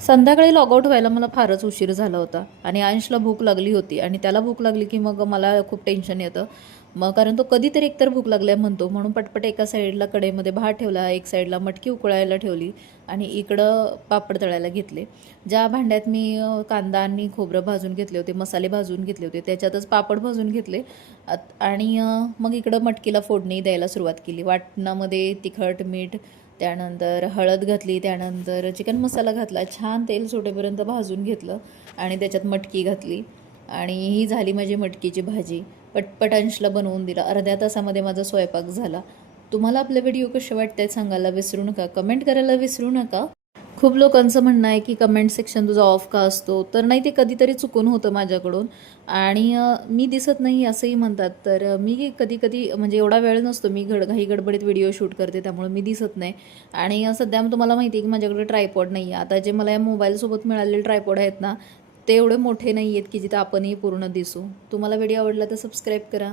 संध्याकाळी लॉगआउट व्हायला मला फारच उशीर झाला होता आणि अंशला भूक लागली होती आणि त्याला भूक लागली की मग मला खूप टेन्शन येतं. मग कारण तो कधीतरी एकतर भूक लागल्या म्हणतो, म्हणून पटपट एका साईडला कढईमध्ये भात ठेवला, एक साईडला मटकी उकळायला ठेवली आणि इकडं पापड तळायला घेतले. ज्या भांड्यात मी कांदा आणि खोबरं भाजून घेतले होते, मसाले भाजून घेतले होते, त्याच्यातच पापड भाजून घेतले. आणि मग इकडं मटकीला फोडणी द्यायला सुरुवात केली. वाटणामध्ये तिखट, मीठ, त्यानंतर हळद घातली, त्यानंतर चिकन मसाला घातला, छान तेल सुटेपर्यंत भाजून घेतलं आणि त्याच्यात मटकी घातली आणि ही झाली माझी मटकीची भाजी. पटपट अंशला बनवून दिला. अर्ध्या तासामध्ये माझा स्वयंपाक झाला. तुम्हाला आपले व्हिडिओ कसे वाटतात सांगायला विसरू नका, कमेंट करायला विसरू नका. खूप लोकांचं म्हणणं आहे की कमेंट सेक्शन तुझा ऑफ का असतो, तर नाही, ते कधीतरी चुकून होतं माझ्याकडून आणि मी दिसत नाही असंही म्हणतात. तर मी कधी कधी म्हणजे एवढा वेळ नसतो, मी घाई गडबडीत व्हिडिओ शूट करते, त्यामुळे मी दिसत नाही. आणि सध्या तुम्हाला माहिती आहे की माझ्याकडे ट्रायपॉड नाही आहे. आता जे मला या मोबाईलसोबत मिळालेले ट्रायपॉड आहेत ना, ते एवढे मोठे नाही आहेत की जिथे आपणही पूर्ण दिसू. तुम्हाला व्हिडिओ आवडला तर सबस्क्राईब करा.